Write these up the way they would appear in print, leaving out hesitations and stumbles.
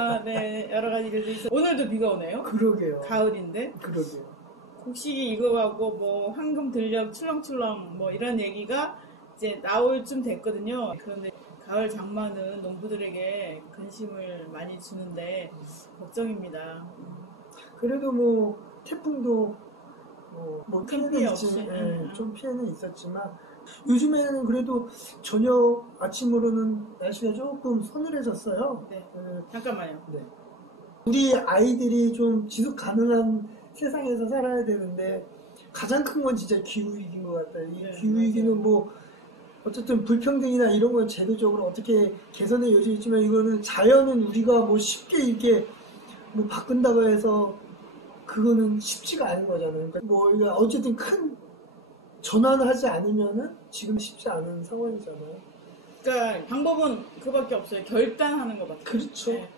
아, 네, 여러 가지 일도 있어. 오늘도 비가 오네요. 그러게요. 가을인데. 그러게요. 곡식이 익어가고 뭐 황금 들녘 출렁출렁 뭐 이런 얘기가 이제 나올 쯤 됐거든요. 그런데 가을 장마는 농부들에게 근심을 많이 주는데 걱정입니다. 그래도 뭐 태풍도 뭐 큰 피해는 피해 있지, 없이. 좀 피해는 있었지만 요즘에는 그래도 저녁 아침으로는 날씨가 조금 서늘해졌어요. 네. 잠깐만요. 네. 우리 아이들이 좀 지속 가능한 세상에서 살아야 되는데 가장 큰 건 진짜 기후위기인 것 같아요. 이 네, 기후위기는 맞아요. 뭐 어쨌든 불평등이나 이런 건 제도적으로 어떻게 개선의 여지 있지만 이거는 자연은 우리가 뭐 쉽게 이렇게 뭐 바꾼다고 해서 그거는 쉽지가 않은 거잖아요. 그러니까 뭐 어쨌든 큰 전환을 하지 않으면은 지금 쉽지 않은 상황이잖아요. 그러니까 방법은 그밖에 없어요. 결단하는 것밖에. 그렇죠. 네.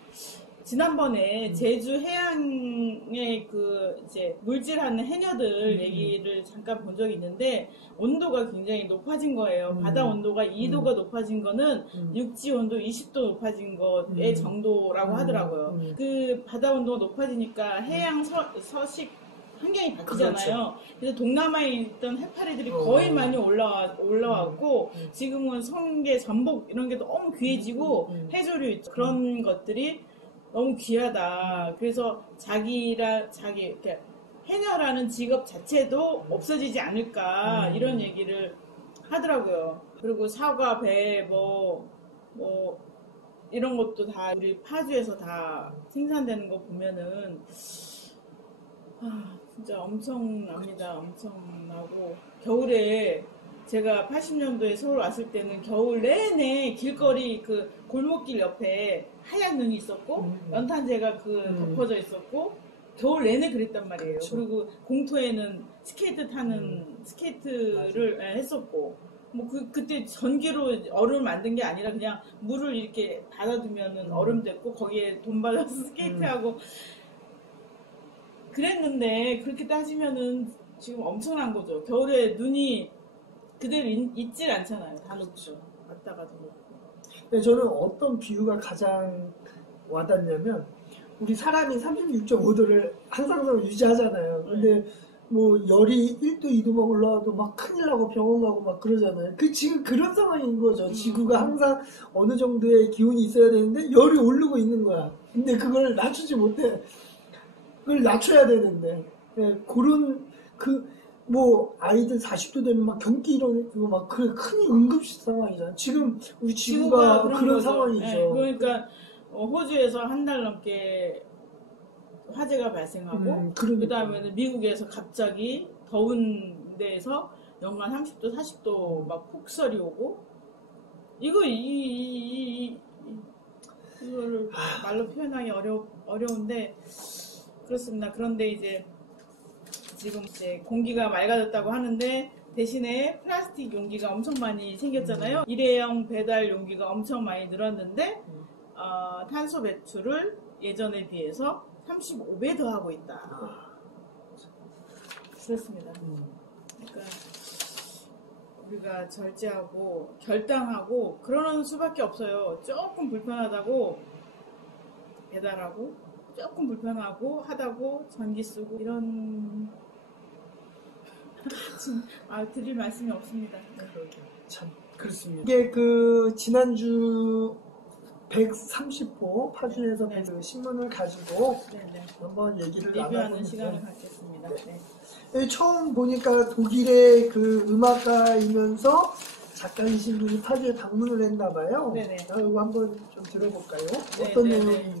지난번에 제주 해양의 그 이제 물질하는 해녀들 얘기를 잠깐 본 적이 있는데 온도가 굉장히 높아진 거예요. 바다 온도가 2도가 높아진 거는 육지 온도 20도 높아진 거의 정도라고 하더라고요. 그 바다 온도가 높아지니까 해양 서식 환경이 바뀌잖아요. 그렇죠. 그래서 동남아에 있던 해파리들이 거의 많이 올라왔고 지금은 성게, 전복 이런 게 너무 귀해지고 해조류 그런 것들이 너무 귀하다. 그래서 이렇게 해녀라는 직업 자체도 없어지지 않을까 이런 얘기를 하더라고요. 그리고 사과, 배, 뭐 이런 것도 다 우리 파주에서 다 생산되는 거 보면은 진짜 엄청납니다. 엄청나고 겨울에 제가 80년도에 서울 왔을 때는 겨울 내내 길거리 그 골목길 옆에 하얀 눈이 있었고 연탄재가 덮어져 있었고 겨울 내내 그랬단 말이에요. 그렇죠. 그리고 공터에는 스케이트를 했었고 뭐 그때 전기로 얼음을 만든 게 아니라 그냥 물을 이렇게 닫아두면은 얼음 됐고 거기에 돈 받아서 스케이트하고 그랬는데 그렇게 따지면은 지금 엄청난 거죠. 겨울에 눈이 그대로 있질 않잖아요. 다 녹죠. 왔다가도 녹고. 저는 어떤 비유가 가장 와닿냐면 우리 사람이 36.5도를 항상 유지하잖아요. 근데 뭐 열이 1도 2도만 올라와도 막 큰일 나고 병원 가고 막 그러잖아요. 지금 그런 상황인 거죠. 지구가 항상 어느 정도의 기온이 있어야 되는데 열이 오르고 있는 거야. 근데 그걸 낮추지 못해. 그걸 낮춰야 되는데 그런 뭐 아이들 40도 되면 막 경기 이런 그거 막 큰 응급실 상황이잖아. 지금 우리 지구가 그런 상황이죠. 네, 그러니까 호주에서 한 달 넘게 화재가 발생하고 그 다음에는 미국에서 갑자기 더운 데에서 연간 30도, 40도 막 폭설이 오고 이거를 말로 표현하기 어려운데 그렇습니다. 그런데 이제 지금 이제 공기가 맑아졌다고 하는데 대신에 플라스틱 용기가 엄청 많이 생겼잖아요. 일회용 배달 용기가 엄청 많이 늘었는데 탄소 배출을 예전에 비해서 35배 더 하고 있다. 그렇습니다. 그러니까 우리가 절제하고 결단하고 그러는 수밖에 없어요. 조금 불편하다고 배달하고 조금 불편하고 하다고 전기 쓰고 이런 드릴 말씀이 없습니다. 참 그렇습니다. 이게 지난주 130호 파주에서 그 신문을 가지고 한번 얘기를 리뷰하는 시간을 갖겠습니다. 처음 보니까 독일의 그 음악가이면서 작가이신 분이 파주에 방문을 했나 봐요. 이거 한번 좀 들어볼까요? 어떤 내용이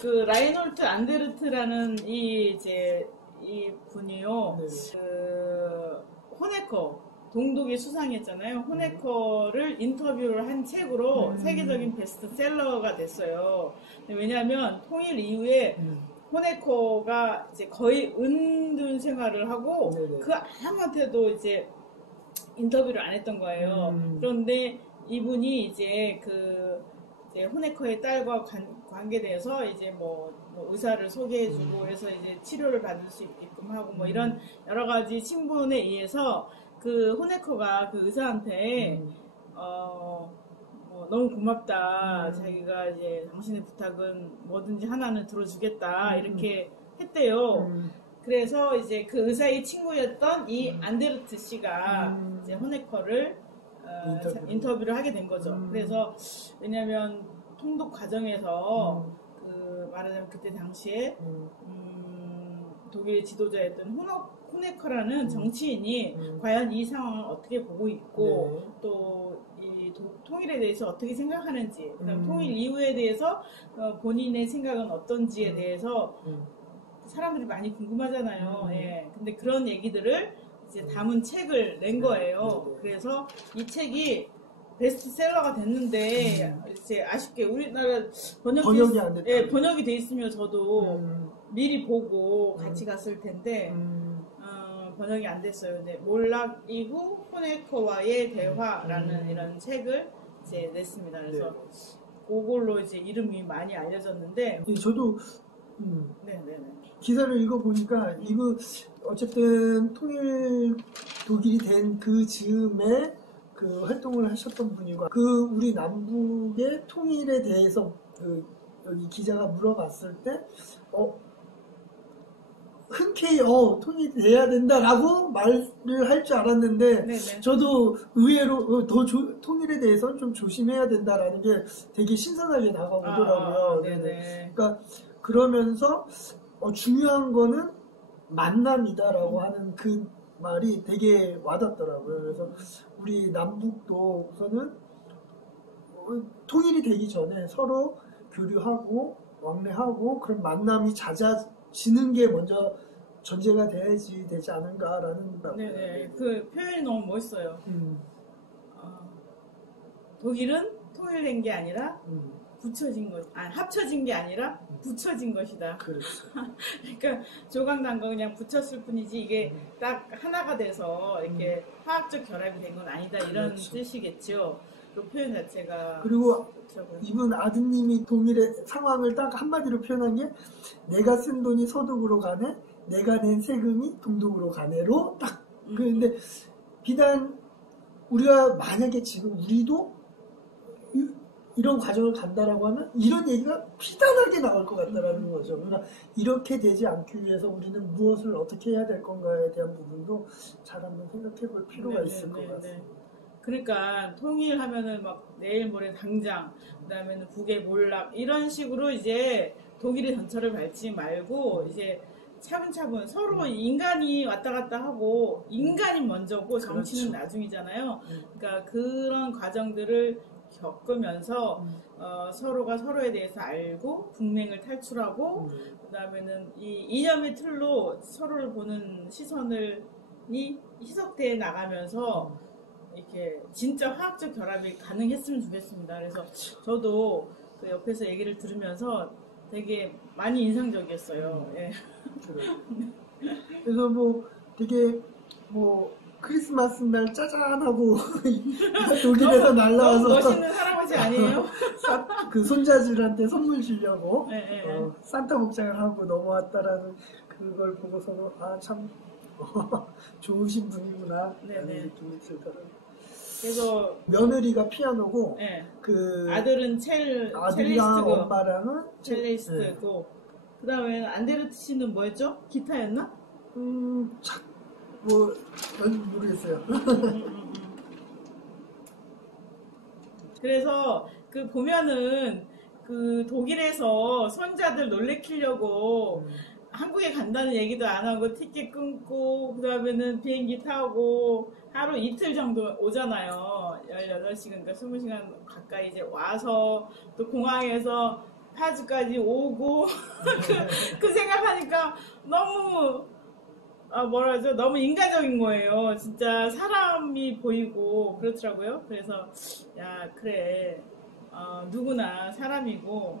그 라인홀트 안데르트라는 이 분이요. 그 호네커 동독의 수상했잖아요. 호네커를 인터뷰를 한 책으로 세계적인 베스트셀러가 됐어요. 왜냐하면 통일 이후에 호네커가 이제 거의 은둔 생활을 하고 그 아무한테도 이제 인터뷰를 안 했던 거예요. 그런데 이분이 이제 호네커의 딸과 관계돼서 이제 뭐 의사를 소개해주고 해서 이제 치료를 받을 수 있게끔 하고 뭐 이런 여러 가지 신분에 의해서 그 호네커가 그 의사한테 뭐 너무 고맙다. 자기가 이제 당신의 부탁은 뭐든지 하나는 들어주겠다. 이렇게 했대요. 그래서 이제 그 의사의 친구였던 이 안데르트 씨가 이제 호네커를 인터뷰를 하게 된 거죠. 그래서 왜냐하면 통독 과정에서 그 말하자면 그때 당시에 독일 지도자였던 호네커라는 정치인이 과연 이 상황을 어떻게 보고 있고 또 이 통일에 대해서 어떻게 생각하는지, 그다음 통일 이후에 대해서 본인의 생각은 어떤지에 대해서 사람들이 많이 궁금하잖아요. 예. 근데 그런 얘기들을 이제 담은 책을 낸 거예요. 그래서 이 책이 베스트셀러가 됐는데 이제 아쉽게 우리나라 번역이 안 됐다. 예, 번역이 돼 있으면 저도 미리 보고 같이 갔을 텐데 번역이 안 됐어요. 근데 몰락 이후 호네커와의 대화라는 이런 책을 이제 냈습니다. 그래서 그걸로 이제 이름이 많이 알려졌는데 저도 네네네. 기사를 읽어보니까 이거 어쨌든 통일 독일이 된 그 즈음에 그 활동을 하셨던 분이고 그 우리 남북의 통일에 대해서 그 여기 기자가 물어봤을 때 흔쾌히 통일돼야 된다라고 말을 할 줄 알았는데 네네. 저도 의외로 통일에 대해서는 좀 조심해야 된다라는 게 되게 신선하게 다가오더라고요. 네네. 그러니까 그러면서 중요한 거는 만남이다라고 하는 그 말이 되게 와닿더라고요. 그래서 우리 남북도 우선은 통일이 되기 전에 서로 교류하고 왕래하고 그런 만남이 잦아지는 게 먼저 전제가 돼야지 되지 않은가라는 네네. 그 표현이 너무 멋있어요. 독일은 통일된 게 아니라 붙여진 것, 합쳐진 게 아니라 붙여진 것이다. 그렇죠. 그러니까 조각난거 그냥 붙였을 뿐이지 이게 딱 하나가 돼서 이렇게 화학적 결합이 된 건 아니다 이런 그렇죠. 뜻이겠죠. 그 표현 자체가. 그리고 좋더라고요. 이분 아드님이 동일의 상황을 딱 한마디로 표현한 게 내가 쓴 돈이 서독으로 가네, 내가 낸 세금이 동독으로 가네로 딱. 그런데 비단 우리가 만약에 지금 우리도 이런 과정을 간다라고 하면 이런 얘기가 피단하게 나올 것 같다라는 거죠. 그러니까 이렇게 되지 않기 위해서 우리는 무엇을 어떻게 해야 될 건가에 대한 부분도 잘 한번 생각해 볼 필요가 있을 것 같습니다. 그러니까 통일하면은 막 내일 모레 당장, 그다음에는 북의 몰락 이런 식으로 이제 독일의 전철을 밟지 말고 이제 차분차분 서로 인간이 왔다 갔다 하고 인간이 먼저고 정치는 그렇죠. 나중이잖아요. 그러니까 그런 과정들을 겪으면서 서로가 서로에 대해서 알고 분맹을 탈출하고 그다음에는 이 이념의 틀로 서로를 보는 시선이 희석돼 나가면서 이렇게 진짜 화학적 결합이 가능했으면 좋겠습니다. 그래서 저도 그 옆에서 얘기를 들으면서 되게 많이 인상적이었어요. 예. 그래서 되게 크리스마스 날 짜잔하고 독일에서 날라와서 멋있는 할아버지 아니에요? 그 손자들한테 선물 주려고 네. 산타 복장을 하고 넘어왔다라는 그걸 보고서는 참 좋으신 분이구나 라는 느낌이 들더라고요. 그래서 며느리가 피아노고 그 아들은 아들이랑 첼리스트고 엄마랑은 첼리스트고 그다음에 안데르트 씨는 뭐였죠? 기타였나? 난 모르겠어요. 그래서 그 보면은 그 독일에서 손자들 놀래키려고 한국에 간다는 얘기도 안 하고 티켓 끊고 그다음에는 비행기 타고 하루 이틀 정도 오잖아요. 18시간, 그러니까 20시간 가까이 이제 와서 또 공항에서 파주까지 오고 그 생각하니까 너무 너무 인간적인 거예요. 진짜 사람이 보이고 그렇더라고요. 그래서 야 그래 누구나 사람이고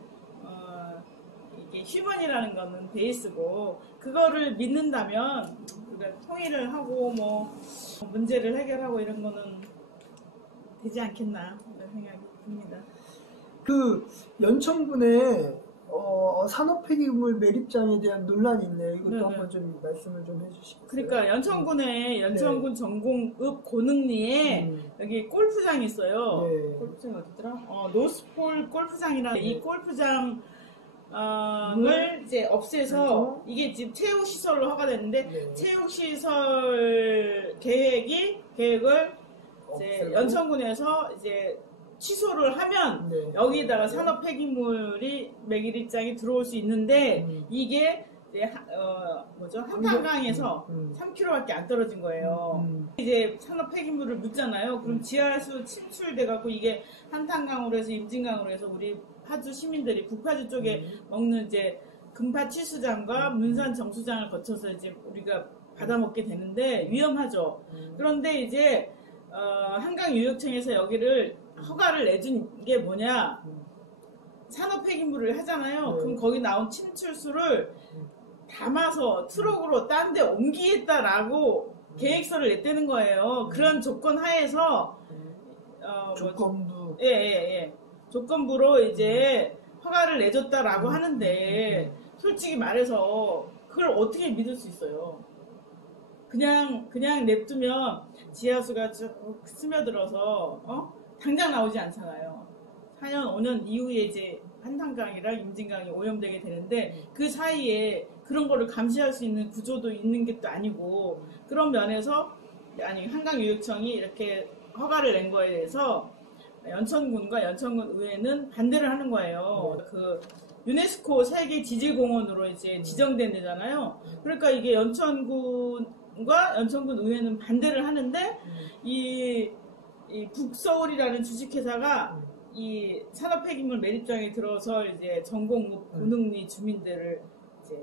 이게 휴먼이라는 거는 베이스고 그거를 믿는다면 우리가 통일을 하고 문제를 해결하고 이런 거는 되지 않겠나 이런 생각이 듭니다. 그 연천군에 산업 폐기물 매립장에 대한 논란이 있네요. 이것도 네네. 한번 좀 말씀을 좀 해주시겠어요? 그러니까 연천군 전공읍 고능리에 여기 골프장이 있어요. 네. 골프장이 어디더라? 노스폴 골프장이라는 이 골프장 을 이제 없애서 이게 지금 체육시설로 허가됐는데 체육시설 계획을 이제 연천군에서 이제 취소를 하면 여기다가 산업 폐기물이 매립장이 들어올 수 있는데 이게 이제 한탄강에서 3km밖에 안 떨어진 거예요. 이제 산업 폐기물을 묻잖아요. 그럼 지하수 침출돼 갖고 이게 한탄강으로 해서 임진강으로 해서 우리 파주 시민들이 북파주 쪽에 먹는 이제 금파 치수장과 문산 정수장을 거쳐서 이제 우리가 받아 먹게 되는데 위험하죠. 그런데 이제 한강유역청에서 여기를 허가를 내준 게 뭐냐? 산업 폐기물을 하잖아요. 그럼 거기 나온 침출수를 담아서 트럭으로 딴 데 옮기겠다라고 계획서를 냈다는 거예요. 그런 조건 하에서 조건부 조건부로 이제 허가를 내줬다라고 하는데 솔직히 말해서 그걸 어떻게 믿을 수 있어요? 그냥 냅두면 지하수가 쭉 스며들어서 당장 나오지 않잖아요. 4년, 5년 이후에 이제 한탄강이랑 임진강이 오염되게 되는데 그 사이에 그런 거를 감시할 수 있는 구조도 있는 게 또 아니고 그런 면에서 한강유역청이 이렇게 허가를 낸 거에 대해서 연천군과 연천군 의회는 반대를 하는 거예요. 그 유네스코 세계 지질공원으로 이제 지정된 데잖아요. 그러니까 이게 연천군과 연천군 의회는 반대를 하는데 이 북서울이라는 주식회사가 이 산업 폐기물 매립장에 들어서 이제 전공읍 고능리 주민들을 이제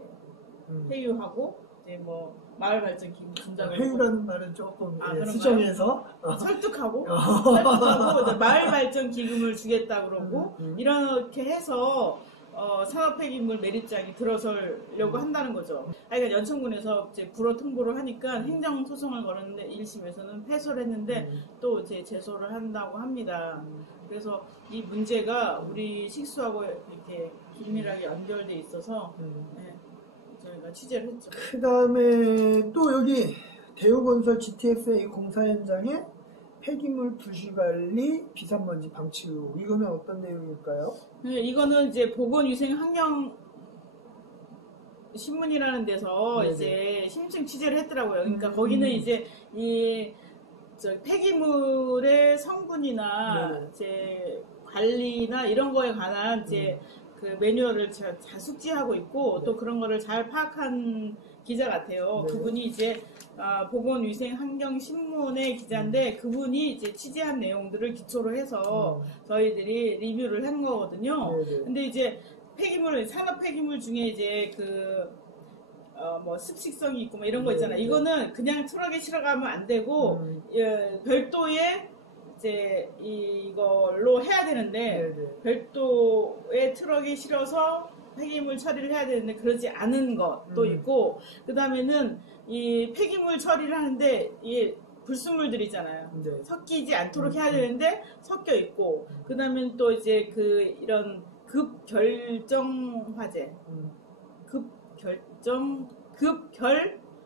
회유하고 이제 뭐 마을 발전 기금 준다고 회유라는 말은 조금 그런가요? 수정해서 설득하고 이제 마을 발전 기금을 주겠다 그러고 이렇게 해서 산업 폐기물 매립장이 들어서려고 한다는 거죠. 그러니까 연천군에서 이제 불허 통보를 하니까 행정 소송을 걸었는데 1심에서는 패소를 했는데 또 이제 제소를 한다고 합니다. 그래서 이 문제가 우리 식수하고 이렇게 긴밀하게 연결돼 있어서 저희가 취재를 했죠. 그 다음에 또 여기 대우건설 GTSA 공사 현장에 폐기물 부실관리 비산먼지 방치 의혹, 이거는 어떤 내용일까요? 네, 이거는 이제 보건위생환경 신문이라는 데서 이제 심층 취재를 했더라고요. 그러니까 거기는 이제 폐기물의 성분이나 이제 관리나 이런 거에 관한 이제 그 매뉴얼을 잘 숙지하고 있고 또 그런 거를 잘 파악한 기자 같아요. 그분이 이제 보건위생환경신문의 기자인데 그분이 이제 취재한 내용들을 기초로 해서 저희들이 리뷰를 한 거거든요. 근데 이제 산업 폐기물 중에 이제 뭐 습식성이 있고 뭐 이런 거 있잖아요. 이거는 그냥 트럭에 실어가면 안 되고 별도의 이제 이걸로 해야 되는데 별도의 트럭에 실어서 폐기물 처리를 해야 되는데 그러지 않은 것도 있고 그 다음에는 이 폐기물 처리를 하는데 이 불순물들 있잖아요. 섞이지 않도록 해야 되는데 섞여 있고 그 다음에 또 이제 이런 급결정화제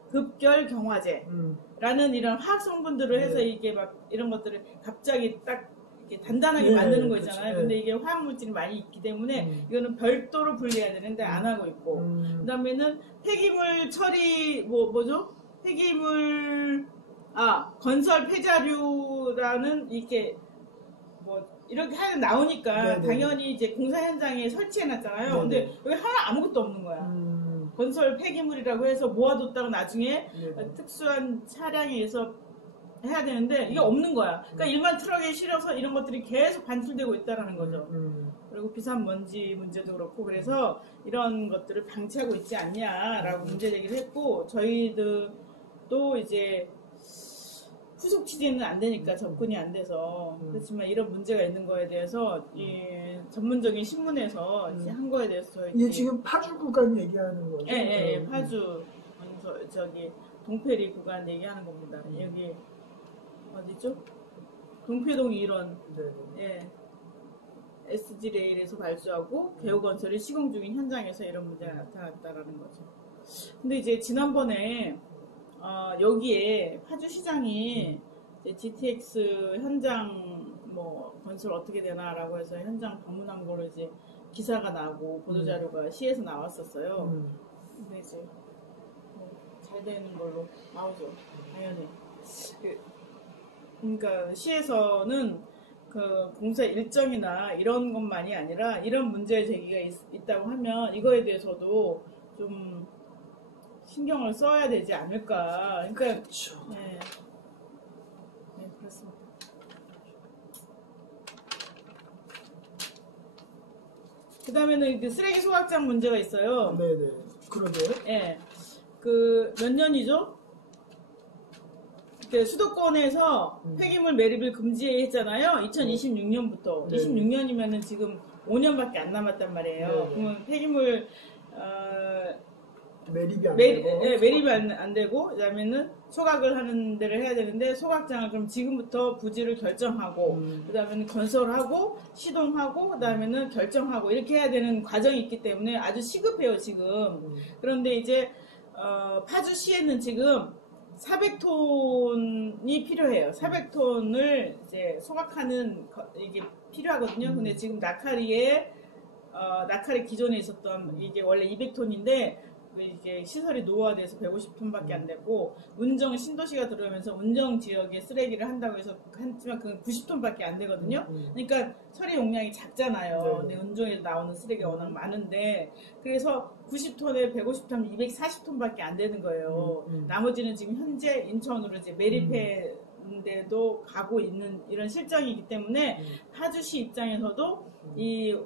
급결경화제라는 이런 화학 성분들을 해서 이게 막 이런 것들을 갑자기 딱 이렇게 단단하게 만드는 거 있잖아요. 근데 이게 화학 물질이 많이 있기 때문에 이거는 별도로 분리해야 되는데 안 하고 있고 그다음에는 폐기물 처리 뭐죠? 건설 폐자류라는 이렇게 뭐 이렇게 하면 나오니까 당연히 이제 공사 현장에 설치해놨잖아요. 근데 여기 하나 아무것도 없는 거야. 건설 폐기물이라고 해서 모아뒀다가 나중에 특수한 차량에 의해서 해야 되는데 이게 없는 거야. 그러니까 일반 트럭에 실어서 이런 것들이 계속 반출되고 있다는 거죠. 그리고 비산먼지 문제도 그렇고 그래서 이런 것들을 방치하고 있지 않냐라고 문제 제기를 했고 저희들도 이제 후속 취재는 안 되니까 접근이 안 돼서 그렇지만 이런 문제가 있는 거에 대해서 이 전문적인 신문에서 이제 한 거에 대해서 이게 지금 파주 구간 얘기하는 거죠? 예, 파주 저기 동패리 구간 얘기하는 겁니다. 여기 어디죠? 동패동 1원. SG 레일에서 발주하고 개호건설이 시공 중인 현장에서 이런 문제가 나타났다라는 거죠. 근데 이제 지난번에 여기에 파주시장이 이제 GTX 현장 뭐 건설 어떻게 되나라고 해서 현장 방문한 거로 이제 기사가 나고 보도자료가 시에서 나왔었어요. 근데 이제 잘 되는 걸로 나오죠, 당연히. 그러니까 시에서는 그 공사 일정이나 이런 것만이 아니라 이런 문제 제기가 있다고 하면 이거에 대해서도 좀 신경을 써야 되지 않을까. 그러니까 그렇죠. 네, 그렇습니다. 그 다음에는 그 쓰레기 소각장 문제가 있어요. 네네. 그러게요. 예. 그 몇 년이죠? 그 수도권에서 폐기물 매립을 금지했잖아요. 2026년부터. 네. 26년이면은 지금 5년밖에 안 남았단 말이에요. 네. 그러면 폐기물 매립이 안 되고. 매립이 안 되고, 그다음에는 소각을 하는 데를 해야 되는데, 소각장을 그럼 지금부터 부지를 결정하고, 그다음에는 건설하고, 시동하고, 그다음에는 결정하고, 이렇게 해야 되는 과정이 있기 때문에 아주 시급해요, 지금. 그런데 이제, 파주시에는 지금 400톤이 필요해요. 400톤을 이제 소각하는 이게 필요하거든요. 근데 지금 나카리 기존에 있었던 이게 원래 200톤인데, 이게 시설이 노후화돼서 150톤밖에 안 되고, 운정 신도시가 들어오면서 운정 지역에 쓰레기를 한다고 해서 하지만 그건 90톤밖에 안 되거든요. 그러니까 처리 용량이 작잖아요. 근데 운정에서 나오는 쓰레기가 워낙 많은데, 그래서 90톤에 150톤, 240톤밖에 안 되는 거예요. 나머지는 지금 현재 인천으로 이제 매립해인데도 가고 있는 이런 실정이기 때문에 파주시 입장에서도 이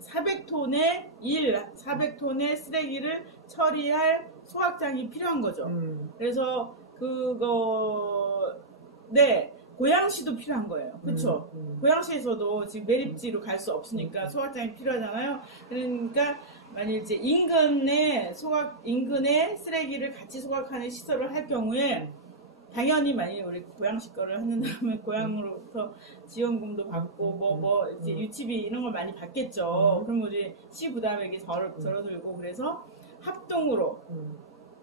400톤의 쓰레기를 처리할 소각장이 필요한 거죠. 그래서 고양시도 필요한 거예요. 그렇죠? 고양시에서도 지금 매립지로 갈 수 없으니까 소각장이 필요하잖아요. 그러니까 만일 이제 인근에 쓰레기를 같이 소각하는 시설을 할 경우에 당연히 만약에 우리 고양시 거를 한다면 고양으로부터 지원금도 받고 이제 유치비 이런 걸 많이 받겠죠. 그럼 우리 시 부담액이 줄어들고 그래서 합동으로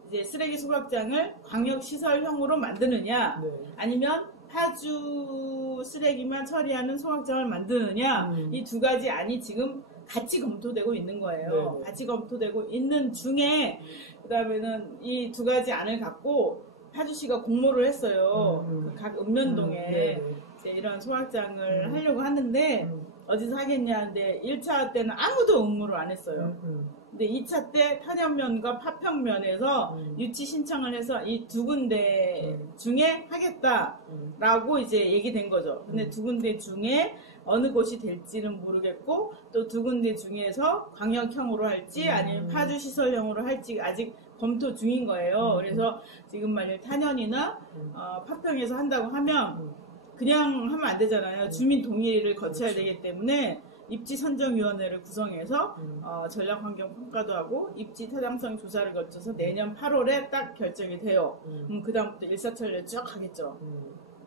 이제 쓰레기 소각장을 광역시설형으로 만드느냐 아니면 파주 쓰레기만 처리하는 소각장을 만드느냐 이 두 가지 안이 지금 같이 검토되고 있는 거예요. 같이 검토되고 있는 중에 그다음에는 이 두 가지 안을 갖고 파주시가 공모를 했어요. 각 읍면동에 이제 이런 소각장을 하려고 하는데 어디서 하겠냐 하는데 1차 때는 아무도 응모를 안 했어요. 근데 2차 때 탄현면과 파평면에서 유치 신청을 해서 이 두 군데 중에 하겠다라고 이제 얘기된 거죠. 근데 두 군데 중에 어느 곳이 될지는 모르겠고 또 두 군데 중에서 광역형으로 할지 아니면 파주시설형으로 할지 아직 검토 중인 거예요. 그래서 지금 만약 탄현이나 파평에서 한다고 하면 그냥 하면 안 되잖아요. 주민 동의를 거쳐야 되기 때문에 입지선정위원회를 구성해서 전략환경평가도 하고 입지 타당성 조사를 거쳐서 내년 8월에 딱 결정이 돼요. 그 다음부터 일사천리를 쭉 하겠죠.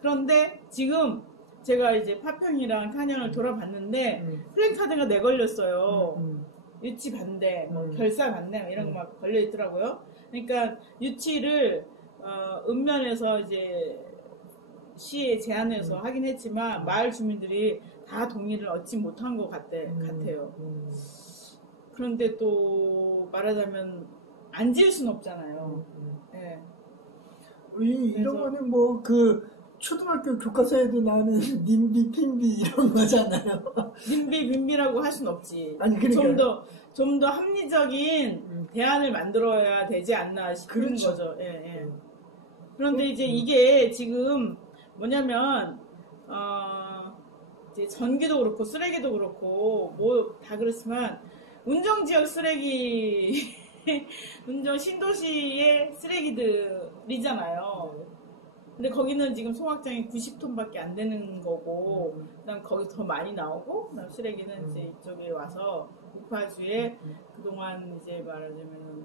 그런데 지금 제가 이제 파평이랑 탄현을 돌아봤는데 플랜카드가 내걸렸어요. 유치 반대, 결사 반대 이런 거 막 걸려 있더라고요. 그러니까 유치를 읍면에서 이제 시에 제안해서 하긴 했지만 마을 주민들이 다 동의를 얻지 못한 것 같아요. 그런데 또 말하자면 안 지을 수는 없잖아요. 네. 이런 거는 뭐 그 초등학교 교과서에도 나오는 님비, 핀비 이런 거잖아요. 님비, 빈비라고 할 수는 없지. 아니, 그러니까. 좀 더 합리적인 대안을 만들어야 되지 않나 싶은 그렇죠. 거죠. 예. 그런데 이제 이게 지금 뭐냐면, 이제 전기도 그렇고, 쓰레기도 그렇고, 뭐 다 그렇지만, 운정지역 쓰레기, 운정 신도시의 쓰레기들이잖아요. 근데 거기는 지금 소각장이 90톤밖에 안 되는 거고, 그다음 거기 더 많이 나오고, 그다음 쓰레기는 이제 이쪽에 와서 우파주에 그동안 이제 말하자면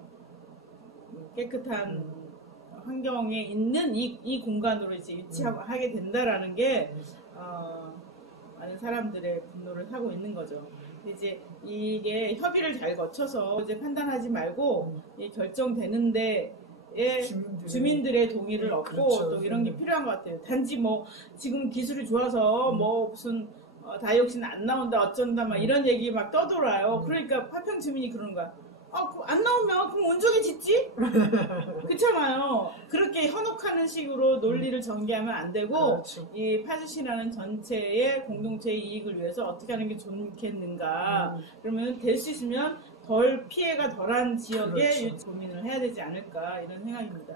깨끗한 환경에 있는 이 공간으로 이제 유치하게 된다라는 게 많은 사람들의 분노를 사고 있는 거죠. 이제 이게 협의를 잘 거쳐서 이제 판단하지 말고 결정되는데 주민들의 동의를 얻고 그렇죠. 또 이런 게 필요한 것 같아요. 단지 뭐 지금 기술이 좋아서 뭐 무슨 다이옥신 안 나온다 어쩐다 막 이런 얘기 막 떠돌아요. 그러니까 화평 주민이 그러는 거야. 안 나오면 그럼 온종일 짓지? 그렇잖아요. 그렇게 현혹하는 식으로 논리를 전개하면 안 되고 그렇죠. 이 파주시라는 전체의 공동체의 이익을 위해서 어떻게 하는 게 좋겠는가. 그러면 될 수 있으면 덜 피해가 덜한 지역에 그렇죠. 고민을 해야 되지 않을까 이런 생각입니다.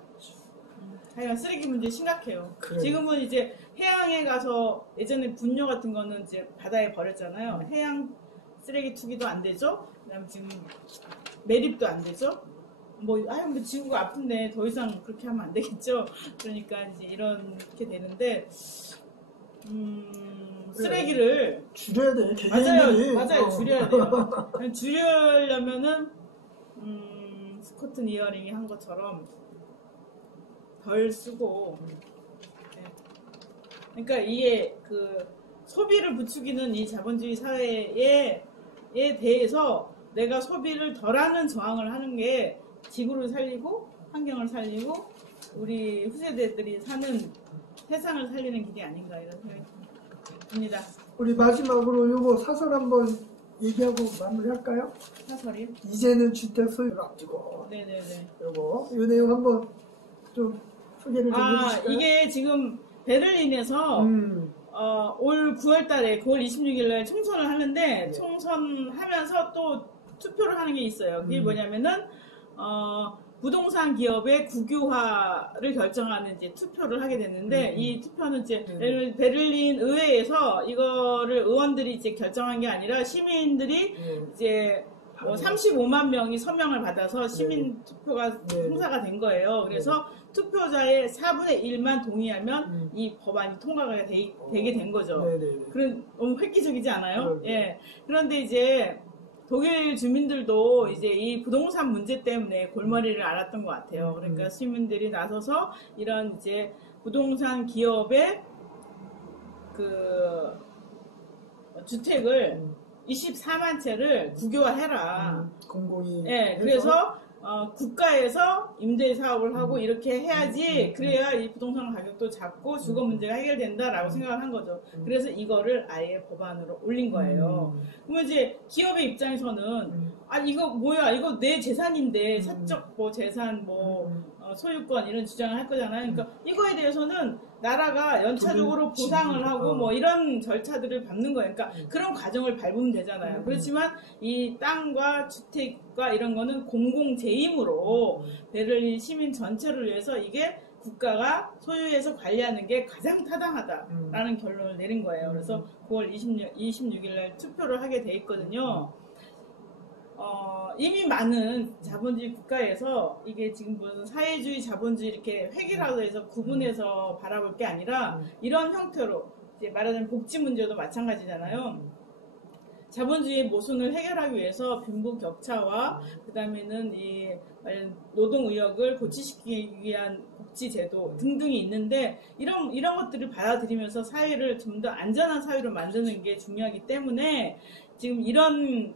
하여간 쓰레기 문제 심각해요. 그래요. 지금은 이제 해양에 가서 예전에 분뇨 같은 거는 이제 바다에 버렸잖아요. 해양 쓰레기 투기도 안 되죠. 그다음 지금 매립도 안 되죠. 뭐 지구가 아픈데 더 이상 그렇게 하면 안 되겠죠. 그러니까 이제 이렇게 되는데 쓰레기를 줄여야 돼. 개개인들이. 맞아요. 줄여야 돼요. 줄이려면은 스코트 니어링이 한 것처럼 덜 쓰고. 네. 그러니까 이게 그 소비를 부추기는 이 자본주의 사회에 대해서 내가 소비를 덜하는 저항을 하는 게 지구를 살리고 환경을 살리고 우리 후세대들이 사는 세상을 살리는 길이 아닌가 이런 생각이 듭니다. 우리 마지막으로 요거 사설 한번 얘기하고 마무리할까요? 사설이요? 이제는 주택 소유를 앞두고. 네네네. 요 내용 한번 좀 소개를 좀 해주실까요? 이게 지금 베를린에서 올 9월 26일 날 총선을 하는데 네. 총선하면서 또 투표를 하는 게 있어요. 그게 뭐냐면은 부동산 기업의 국유화를 결정하는 이제 투표를 하게 됐는데 이 투표는 이제 베를린 의회에서 이거를 의원들이 이제 결정한 게 아니라 시민들이 이제 뭐 35만 명이 서명을 받아서 시민 투표가 행사가 된 거예요. 그래서 투표자의 4분의 1만 동의하면 이 법안이 통과가 되게 된 거죠. 그런 너무 획기적이지 않아요? 예. 그런데 이제 독일 주민들도 이제 이 부동산 문제 때문에 골머리를 앓았던 것 같아요. 그러니까 시민들이 나서서 이런 이제 부동산 기업의 그 주택을 24만 채를 국유화해라. 공공이. 예, 그래서 국가에서 임대 사업을 하고 이렇게 해야지 그래야 이 부동산 가격도 잡고 주거 문제가 해결된다라고 생각을 한 거죠. 그래서 이거를 아예 법안으로 올린 거예요. 그러면 이제 기업의 입장에서는 이거 뭐야 이거 내 재산인데 사적 뭐 재산 뭐 소유권 이런 주장을 할 거잖아요. 그러니까 이거에 대해서는 나라가 연차적으로 보상을 하고 뭐 이런 절차들을 밟는 거예요. 그러니까 그런 과정을 밟으면 되잖아요. 그렇지만 이 땅과 주택과 이런 거는 공공재임으로 베를린 시민 전체를 위해서 이게 국가가 소유해서 관리하는 게 가장 타당하다라는 결론을 내린 거예요. 그래서 9월 26일 날 투표를 하게 돼 있거든요. 이미 많은 자본주의 국가에서 이게 지금 무슨 사회주의, 자본주의 이렇게 획일화도 해서 구분해서 바라볼 게 아니라 이런 형태로 이제 말하자면 복지 문제도 마찬가지잖아요. 자본주의의 모순을 해결하기 위해서 빈부격차와 그 다음에는 이 노동 의역을 고취시키기 위한 복지제도 등등이 있는데 이런 것들을 받아들이면서 사회를 좀 더 안전한 사회로 만드는 게 중요하기 때문에 지금 이런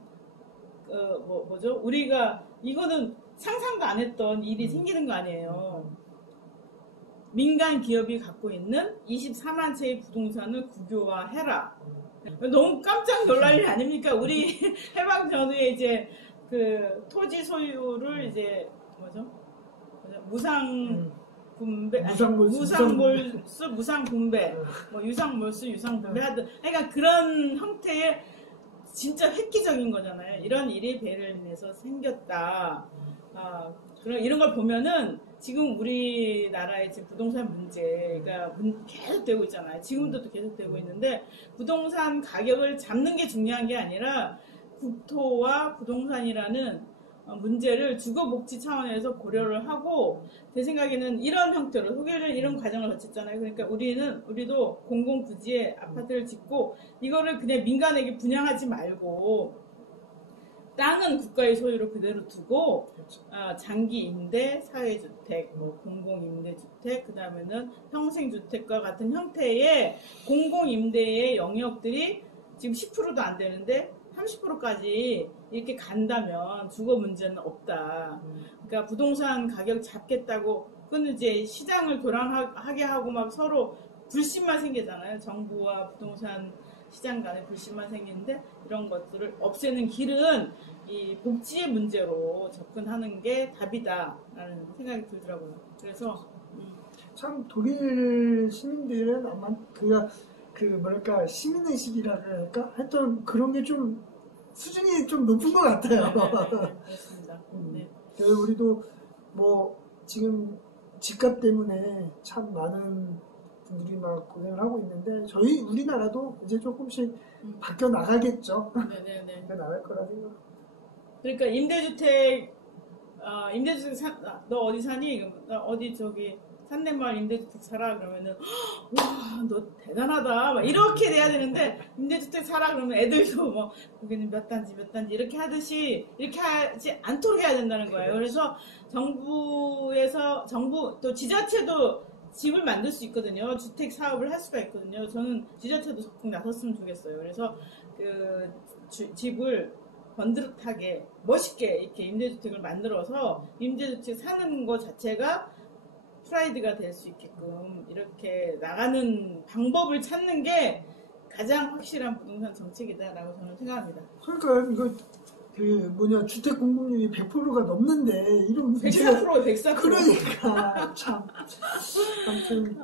뭐죠? 우리가 이거는 상상도 안 했던 일이 생기는 거 아니에요. 민간 기업이 갖고 있는 24만 채의 부동산을 국유화해라. 너무 깜짝 놀랄 일 아닙니까? 우리 해방 전후에 이제 그 토지 소유를 이제 뭐죠? 무상 분배, 무상몰수, 무상분배, 뭐 유상몰수, 유상분배 하든, 그러니까 그런 형태의 진짜 획기적인 거잖아요. 이런 일이 베를린에서 생겼다. 이런 걸 보면은 지금 우리나라의 지금 부동산 문제가 계속되고 있잖아요. 지금도 계속되고 있는데 부동산 가격을 잡는 게 중요한 게 아니라 국토와 부동산이라는 문제를 주거복지 차원에서 고려를 하고 제 생각에는 이런 형태로 독일은 이런 과정을 거쳤잖아요. 그러니까 우리도 공공부지에 아파트를 짓고 이거를 그냥 민간에게 분양하지 말고 땅은 국가의 소유로 그대로 두고 그렇죠. 장기 임대, 사회주택, 뭐 공공임대주택, 그 다음에는 평생주택과 같은 형태의 공공임대의 영역들이 지금 10%도 안 되는데 30%까지 이렇게 간다면 주거 문제는 없다. 그러니까 부동산 가격 잡겠다고 그건 이제 시장을 교란하게 하고 막 서로 불신만 생기잖아요. 정부와 부동산 시장 간에 불신만 생기는데 이런 것들을 없애는 길은 이 복지의 문제로 접근하는 게 답이다라는 생각이 들더라고요. 그래서 참 독일 시민들은 아마 그 뭐랄까 시민의식이라 그럴까 하여튼 그런 게 좀 수준이 좀 높은 것 같아요. 네, 그렇습니다. 네. 우리도 뭐 지금 집값 때문에 참 많은 분들이 막 고생을 하고 있는데 저희 우리나라도 이제 조금씩 바뀌어 나가겠죠. 네네네. 바뀌어 나갈 거라 생각. 그러니까 임대주택 너 어디 사니? 나 어디 저기 산내마을 임대주택 살아 그러면은 와 너 대단하다 막 이렇게 돼야 되는데 임대주택 살아 그러면 애들도 뭐 거기는 몇 단지 이렇게 하듯이 이렇게 하지 않도록 해야 된다는 거예요. 그래서 정부 또 지자체도 집을 만들 수 있거든요. 주택 사업을 할 수가 있거든요. 저는 지자체도 적극 나섰으면 좋겠어요. 그래서 그 집을 번듯하게 멋있게 이렇게 임대주택을 만들어서 임대주택 사는 것 자체가 프라이드가 될 수 있게끔 이렇게 나가는 방법을 찾는 게 가장 확실한 부동산 정책이다라고 저는 생각합니다. 그러니까 이거 주택 공급률이 100%가 넘는데 이런 문제가 104%. 그러니까 참 아무튼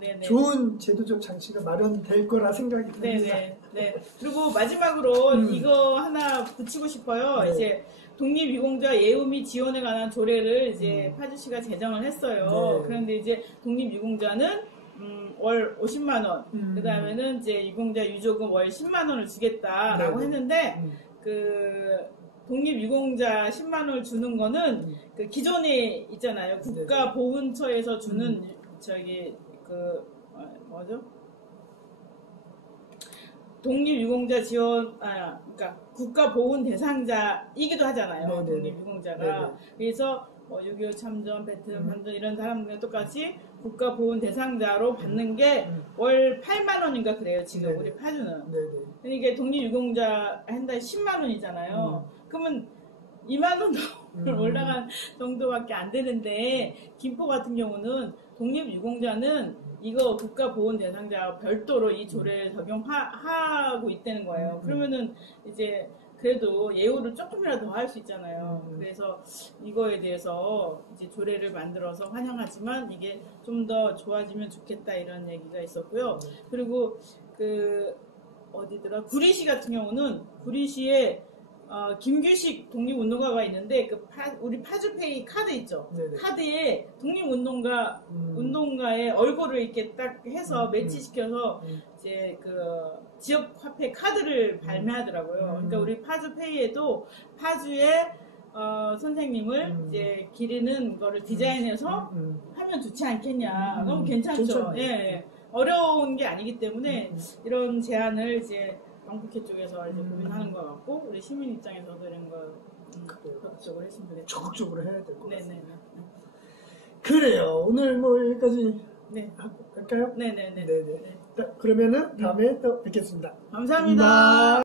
네네. 좋은 제도적 장치가 마련될 거라 생각이 듭니다. 네. 그리고 마지막으로 이거 하나 붙이고 싶어요. 네. 이제 독립유공자 예우 및 지원에 관한 조례를 이제 파주시가 제정을 했어요. 네. 그런데 이제 독립유공자는 월 50만 원, 그 다음에는 이제 유공자 유조금 월 10만 원을 주겠다라고 네. 했는데 그 독립유공자 10만 원을 주는 거는 그 기존에 있잖아요. 국가보훈처에서 주는 저기 뭐죠? 독립유공자 지원, 그러니까 국가보훈 대상자이기도 하잖아요. 네네. 독립유공자가. 네네. 그래서 6.25 참전, 베트남 참전 이런 사람들 똑같이 국가보훈 대상자로 받는 게 월 8만 원인가 그래요. 지금 네네. 우리 파주는. 네네. 그러니까 독립유공자 한 달 10만 원이잖아요. 그러면 2만 원 더 올라간 정도밖에 안 되는데 김포 같은 경우는 독립유공자는 이거 국가보훈 대상자 별도로 이 조례를 적용하고 있다는 거예요. 그러면은 이제 그래도 예우를 조금이라도 더 할 수 있잖아요. 그래서 이거에 대해서 이제 조례를 만들어서 환영하지만 이게 좀 더 좋아지면 좋겠다 이런 얘기가 있었고요. 그리고 어디더라? 구리시 같은 경우는 구리시에 김규식 독립운동가가 있는데 우리 파주페이 카드 있죠. 네네. 카드에 운동가의 얼굴을 이렇게 딱 해서 매치시켜서 이제 지역 화폐 카드를 발매하더라고요. 그러니까 우리 파주페이에도 파주의 선생님을 이제 기리는 거를 디자인해서 하면 좋지 않겠냐. 너무 괜찮죠. 예. 어려운 게 아니기 때문에 이런 제안을 이제 경북회 쪽에서 이제 고민하는 것 같고 우리 시민 입장에서도 이런 거 적극적으로 했으면 좋겠다. 적극적으로 해야 될 것 같습니다. 네네네. 그래요. 오늘 뭐 여기까지 할까요? 네네네. 네네. 그러면은 다음에 또 뵙겠습니다. 감사합니다.